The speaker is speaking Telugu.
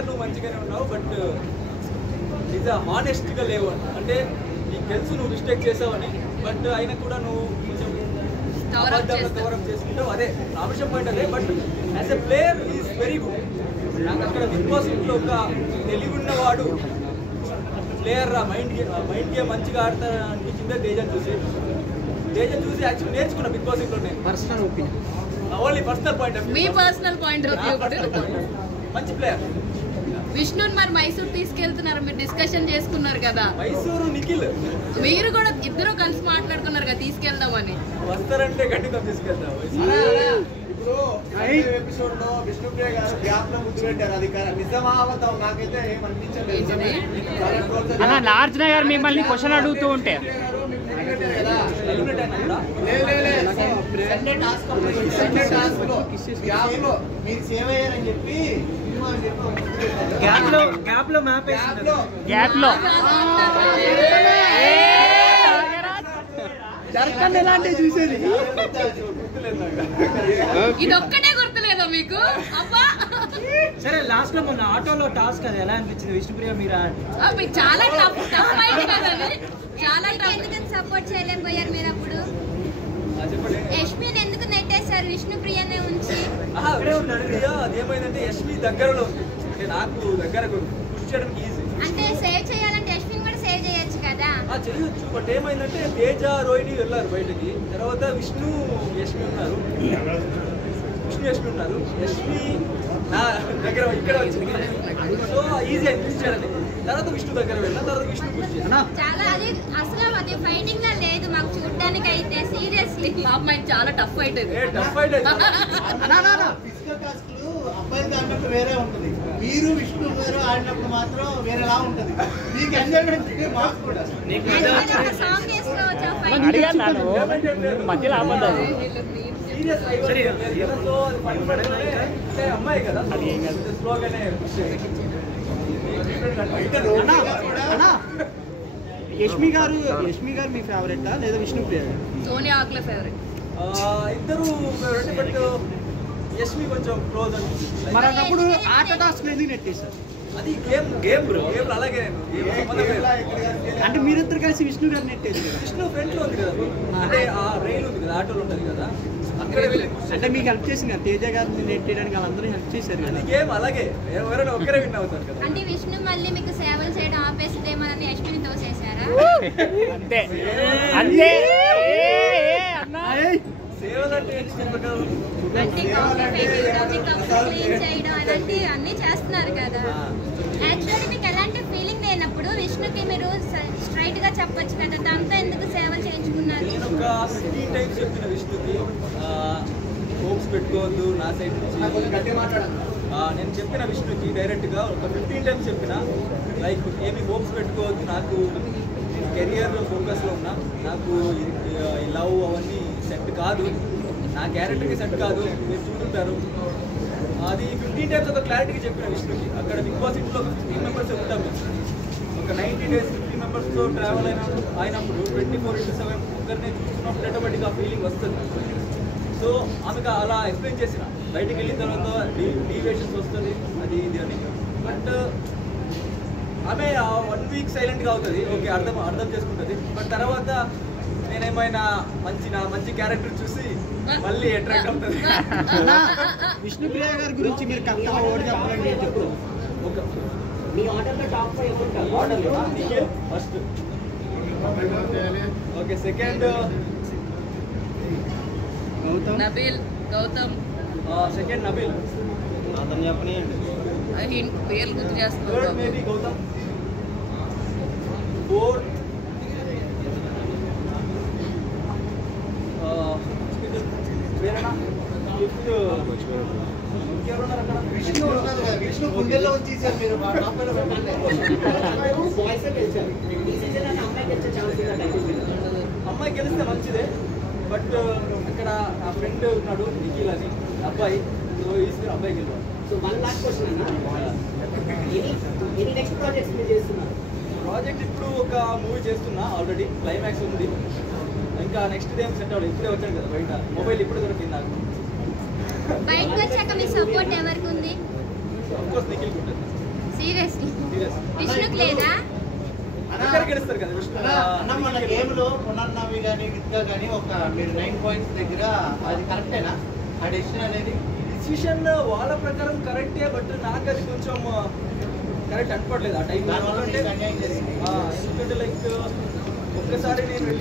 నువ్వు మంచిగానే ఉన్నావు బట్ ఇది హానెస్ట్గా లేవు అంటే నీకు తెలుసు నువ్వు మిస్టేక్ చేసావని బట్ అయినా కూడా నువ్వు కొంచెం కవరప్ చేసుకుంటావు అదే నా విషయం పాయింట్ అదే but as a player is very good నాకు అక్కడ బిగ్ బాస్ ఇంట్లో ఒక తెలివి ఉన్నవాడు ప్లేయర్ రా మైండ్ గేమ్ మంచిగా ఆడతా అనిపించిందే తేజను చూసి యాక్చువల్లీ నేర్చుకున్నా బిగ్ బాస్ ఇంట్లో నేను personal opinion only personal point me personal point of view మంచి ప్లేయర్ విష్ణుని మరి మైసూర్ తీసుకెళ్తున్నారు మీరు డిస్కషన్ చేసుకున్నారు కదా మైసూరు నిఖిల్ మీరు కూడా ఇద్దరు కలిసి మాట్లాడుకున్నారు కదా తీసుకెళ్దామని వస్తారంటే ఖచ్చితంగా తీసుకెళ్తాం ఇప్పుడు ఎపిసోడ్ లో విష్ణుప్రియ గారు గ్యాప్ లో ముద్దు పెట్టారు అది నిజమా అబద్ధం నాకైతే ఏమనిపించలేదు లార్జ్ నగర్ మిమ్మల్ని క్వశ్చన్ అడుగుతూ ఉంటే మీరు సేవ్ అయ్యారని చెప్పి గ్యాప్ లో మ్యాప్ గ్యాప్ లో జర్కన్ ఎలాంటివి చూసేది ఇది ఒక్కటే గుర్తులేదా మీకు అబ్బా సరే లాస్ట్ లో మొన్న ఆటోలో టాస్క్ అది ఎలా అనిపించింది విష్ణుప్రియ మీరా మీకు చాలా టఫ్ అయింది కదా అది చాలా టఫ్ ఎందుకని సపోర్ట్ చేయలేకపోయారు మీరు అప్పుడు యష్మిని ఎందుకు నెట్టేశారు విష్ణుప్రియనే ఉంచి అదేమైందంటే యష్మి దగ్గరలో అంటే నాకు దగ్గర పుష్ చేయడానికి ఈజీ అంటే సేవ్ చేయాలంటే యష్మిని కూడా సేవ్ చేయొచ్చు కదా చేయొచ్చు బట్ ఏమైందంటే తేజ రోహిణి వెళ్ళారు బయటకి తర్వాత విష్ణు యష్మి ఉన్నారు యష్మి నా దగ్గర ఇక్కడ వచ్చింది సో ఈజీ అయింది పుష్ చేయడానికి తర్వాత విష్ణు దగ్గర వెళ్ళిన తర్వాత విష్ణు పుష్ చేయాలి చాలా అది అసలు అది ఫైటింగ్ లా లేదు మాకు చూడడానికి అయితే సీరియస్లీ అమ్మాయి చాలా టఫ్ ఫైట్ ఇది టఫ్ ఫైట్ అయితే ఫిజికల్ టాస్క్లు అబ్బాయిలతో ఆడినప్పుడు వేరే ఉంటుంది మీరు విష్ణు గారు ఆడినప్పుడు మాత్రం వేరేలా ఉంటుంది మీకు ఎంజాయ్మెంట్ మాకు కూడా సాంగ్ చేసుకోవచ్చు మధ్యలో ఆపద్దు సీరియస్ సో అంటే అమ్మాయి కదా స్లోగానే యష్మి గారు మీ ఫేవరెటా లేదా విష్ణుప్రియ సోనియా ఆకుల ఫేవరెట్ ఇద్దరు ఫేవరెట్ బట్ యష్మి కొంచెం క్లోజ్ అనిపిస్తుంది మరి అన్నప్పుడు ఆట టాస్క్ ఎందుకు నెట్టేశారు అది గేమ్ బ్రో గేమ్ అలాగే అంటే మీరిద్దరు కలిసి విష్ణు గారు నెట్టేసారు విష్ణు ఫ్రంట్ లో ఉంది కదా అంటే ఆ రైలు ఉంది కదా ఆటోలు ఉంటుంది కదా అక్కడే అంటే మీకు హెల్ప్ చేసింది కదా తేజ గారిని నెట్టేయడానికి వాళ్ళందరూ హెల్ప్ చేశారు కదా గేమ్ అలాగే ఎవరైనా ఒక్కరే విన్ అవుతారు కదా అంటే విష్ణు మళ్ళీ మీకు సేవలు చేయడం ఆపేస్తుందేమోనని యష్మిని తోసేశారా అంతే అంతే సేవలు అంటే అంటే కాఫీ పెట్టడం కప్స్ క్లీన్ చేయడం అలాంటి అన్ని చేస్తున్నారు కదా యాక్చువల్లీ మీకు ఎలాంటి ఫీలింగ్ లేనప్పుడు విష్ణుకి మీరు స్ట్రైట్ గా చెప్పొచ్చు కదా దాంతో ఎందుకు సేవలు చేయించుకున్నారు నేను ఒక 15 టైమ్స్ చెప్పిన విష్ణుకి హోప్స్ పెట్టుకోవద్దు నా సైడ్ నుంచి నేను చెప్పిన విష్ణుకి డైరెక్ట్గా ఒక 15 టైమ్స్ చెప్పిన లైక్ ఏమి హోప్స్ పెట్టుకోవద్దు నాకు నేను కెరియర్ ఫోకస్లో ఉన్నా నాకు ఈ లవ్ అవన్నీ సెట్ కాదు నా క్యారెక్టర్కి సెట్ కాదు మీరు చూస్తుంటారు అది 15 టైమ్స్ ఒక క్లారిటీకి చెప్పిన విష్ణుకి అక్కడ బిగ్ బాస్ ఇంట్లో 15 మెంబర్స్ ఉంటాము ఒక 90 డేస్ 50 మెంబర్స్తో ట్రావెల్ అయినప్పుడు 24/7 ఒకరిని చూస్తున్నప్పుడు ఆటోమేటిక్గా ఆ ఫీలింగ్ వస్తుంది సో ఆమెకు అలా ఎక్స్ప్లెయిన్ చేసిన బయటికి వెళ్ళిన తర్వాత డీవియేషన్స్ వస్తుంది అది ఇది అని బట్ ఆమె 1 వీక్ సైలెంట్గా అవుతుంది ఓకే అర్థం చేసుకుంటుంది బట్ తర్వాత నేనేమైనా మంచి క్యారెక్టర్ చూసి మళ్ళీ అట్రాక్ట్ అవుతుంది విష్ణుప్రియ గారి గురించి మీరు కథ ఓడి చెప్పాలని చెప్పు మీ ఆర్డర్లో టాప్ 5 ఆర్డర్లో first okay second Nabeel Gautam second Nabeel అతను చెప్పనియండి పేర్లు గుర్తు థర్డ్ చేస్తున్నారు మేబీ గౌతమ్ ఫోర్త్ వేరేనా ఫిఫ్త్ ఇంకెవరున్నారు అక్కడ విష్ణు గుండెల్లో తీసారు మీరు అమ్మాయి గెలిస్తే మంచిదే బట్ అక్కడ నా ఫ్రెండ్ ఉన్నాడు నిఖిల్ అని అబ్బాయి సో ఈసారి అబ్బాయి గెలవాలి సో 1 లాస్ట్ క్వశ్చన్ అన్న ఎనీ నెక్స్ట్ ప్రాజెక్ట్స్ మీరు చేస్తున్నారు ప్రాజెక్ట్ ఇప్పుడు ఒక మూవీ చేస్తున్నా ఆల్రెడీ క్లైమాక్స్ ఉంది ఇంకా నెక్స్ట్ డే సెట్ అవ్వదు ఇప్పుడే వచ్చాడు కదా బయట మొబైల్ ఇప్పుడు దొరికింది నాకు బయటకు వచ్చాక మీ సపోర్ట్ ఎవరికి ఉంది అఫ్కోర్స్ నిఖిల్ ఉంటుంది సీరియస్లీ Serious. విష్ణుకి లేదా ఇద్దరు గెలుస్తారు కదా విష్ణు. అన్న మన గేమ్ లో పునర్నవి కానీ విద్గా కానీ ఒక మీరు 9 పాయింట్స్ దగ్గర అది కరెక్టేనా ఆ డెసిషన్ అనేది? డిసిషన్ వాళ్ళ ప్రకారం కరెక్టే, బట్ నాకు అది కొంచెం కరెక్ట్ అనుకోవట్లేదు ఆ టైం. దానివల్ల మీకు అన్యాయం జరిగింది. ఎందుకంటే లైక్ ఒక్కసారి నేను